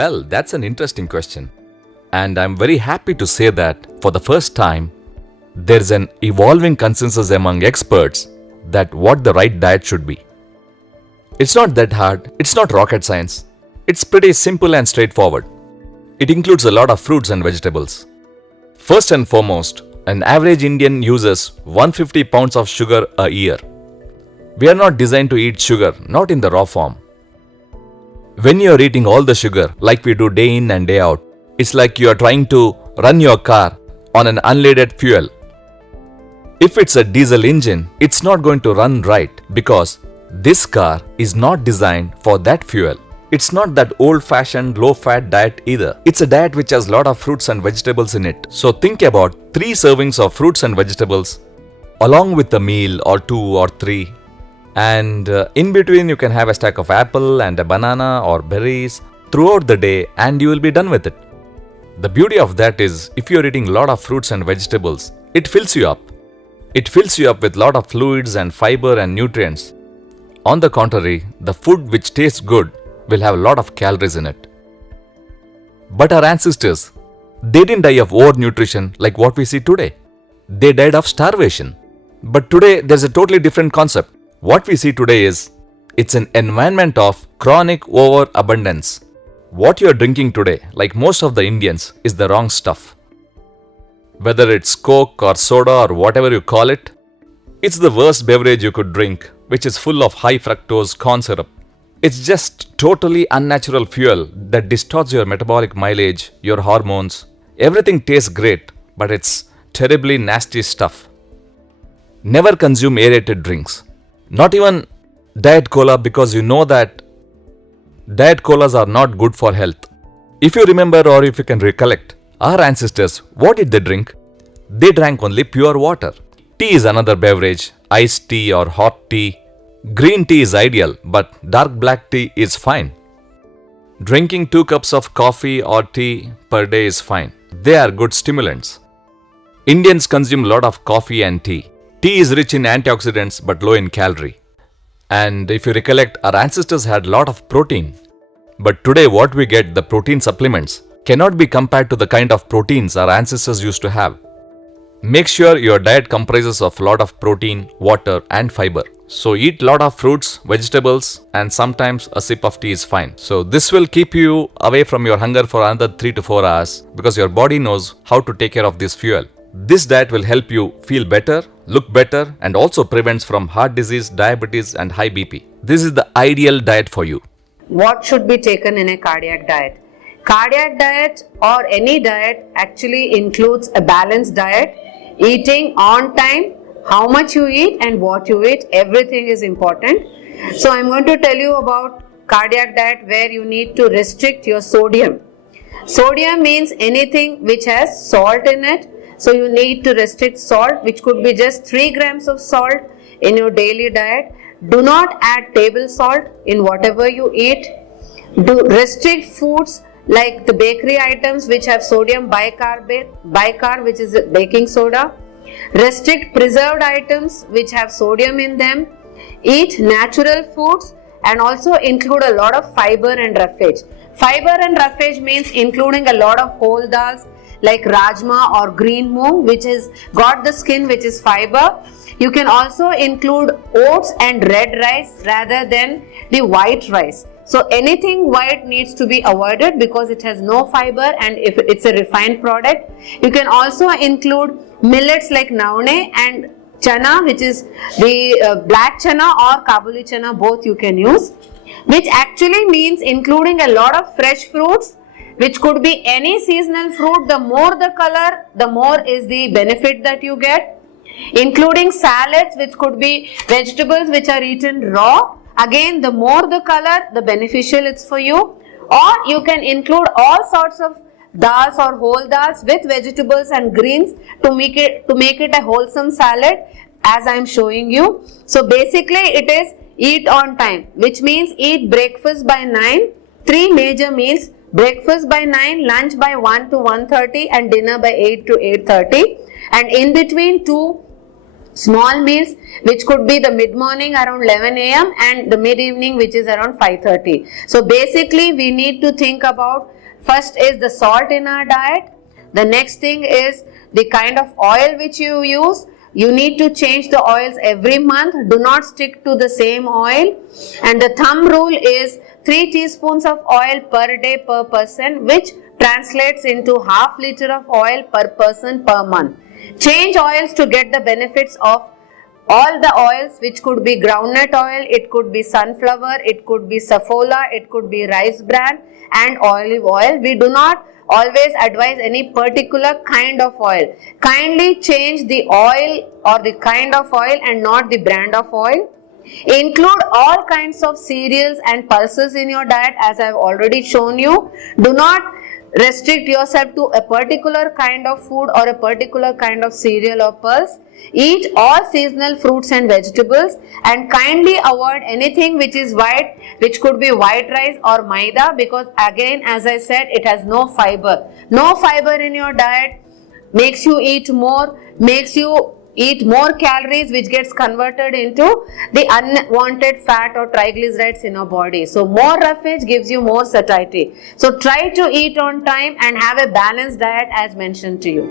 Well, that's an interesting question. And I'm very happy to say that for the first time, there's an evolving consensus among experts that what the right diet should be. It's not that hard, it's not rocket science. It's pretty simple and straightforward. It includes a lot of fruits and vegetables. First and foremost, an average Indian uses 150 pounds of sugar a year. We are not designed to eat sugar, not in the raw form. When you are eating all the sugar, like we do day in and day out, it's like you are trying to run your car on an unleaded fuel. If it's a diesel engine, it's not going to run right because this car is not designed for that fuel. It's not that old-fashioned low-fat diet either. It's a diet which has a lot of fruits and vegetables in it. So think about 3 servings of fruits and vegetables along with a meal or 2 or 3. And in between you can have a stack of apple and a banana or berries throughout the day and you will be done with it. The beauty of that is if you're eating a lot of fruits and vegetables, it fills you up. It fills you up with a lot of fluids and fiber and nutrients. On the contrary, the food which tastes good will have a lot of calories in it. But our ancestors, they didn't die of overnutrition like what we see today. They died of starvation. But today there's a totally different concept. What we see today is, it's an environment of chronic overabundance. What you're drinking today, like most of the Indians, is the wrong stuff. Whether it's Coke or soda or whatever you call it, it's the worst beverage you could drink, which is full of high fructose corn syrup. It's just totally unnatural fuel that distorts your metabolic mileage, your hormones. Everything tastes great, but it's terribly nasty stuff. Never consume aerated drinks. Not even Diet Cola, because you know that Diet Colas are not good for health. If you remember or if you can recollect, our ancestors, what did they drink? They drank only pure water. Tea is another beverage, iced tea or hot tea. Green tea is ideal, but dark black tea is fine. Drinking 2 cups of coffee or tea per day is fine. They are good stimulants. Indians consume a lot of coffee and tea. Tea is rich in antioxidants but low in calorie. And if you recollect, our ancestors had a lot of protein. But today what we get, the protein supplements, cannot be compared to the kind of proteins our ancestors used to have. Make sure your diet comprises of a lot of protein, water and fiber. So eat a lot of fruits, vegetables and sometimes a sip of tea is fine. So this will keep you away from your hunger for another 3 to 4 hours because your body knows how to take care of this fuel. This diet will help you feel better, look better and also prevents from heart disease, diabetes and high BP. This is the ideal diet for you. What should be taken in a cardiac diet? Cardiac diet or any diet actually includes a balanced diet, eating on time, how much you eat and what you eat, everything is important. So I'm going to tell you about cardiac diet where you need to restrict your sodium. Sodium means anything which has salt in it. So you need to restrict salt, which could be just 3 grams of salt in your daily diet. Do not add table salt in whatever you eat. Do restrict foods like the bakery items which have sodium bicarb, which is baking soda. Restrict preserved items which have sodium in them. Eat natural foods and also include a lot of fiber and roughage. Fiber and roughage means including a lot of whole dals like rajma or green moong, which has got the skin, which is fiber. You can also include oats and red rice rather than the white rice. So anything white needs to be avoided because it has no fiber and if it's a refined product. You can also include millets like naune and chana, which is the black chana or kabuli chana, both you can use, which actually means including a lot of fresh fruits, which could be any seasonal fruit. The more the color, the more is the benefit that you get. Including salads, which could be vegetables which are eaten raw. Again, the more the color, the beneficial it's for you. Or you can include all sorts of dals or whole dals with vegetables and greens to make it a wholesome salad, as I am showing you. So basically it is eat on time, which means eat breakfast by 9, 3 major meals. Breakfast by 9, lunch by 1 to 1:30 and dinner by 8 to 8:30. And in between 2 Small meals, which could be the mid morning around 11 a.m. and the mid evening, which is around 5:30. So basically we need to think about, first is the salt in our diet. The next thing is the kind of oil which you use. You need to change the oils every month. Do not stick to the same oil. And the thumb rule is 3 teaspoons of oil per day per person, which translates into half liter of oil per person per month. Change oils to get the benefits of all the oils, which could be groundnut oil, it could be sunflower, it could be safflower, it could be rice bran and olive oil. We do not always advise any particular kind of oil. Kindly change the oil or the kind of oil and not the brand of oil. Include all kinds of cereals and pulses in your diet, as I have already shown you. Do not restrict yourself to a particular kind of food or a particular kind of cereal or pulse. Eat all seasonal fruits and vegetables, and kindly avoid anything which is white, which could be white rice or maida, because again, as I said, it has no fiber. No fiber in your diet makes you eat more, makes you eat more calories, which gets converted into the unwanted fat or triglycerides in your body. So more roughage gives you more satiety. So try to eat on time and have a balanced diet as mentioned to you.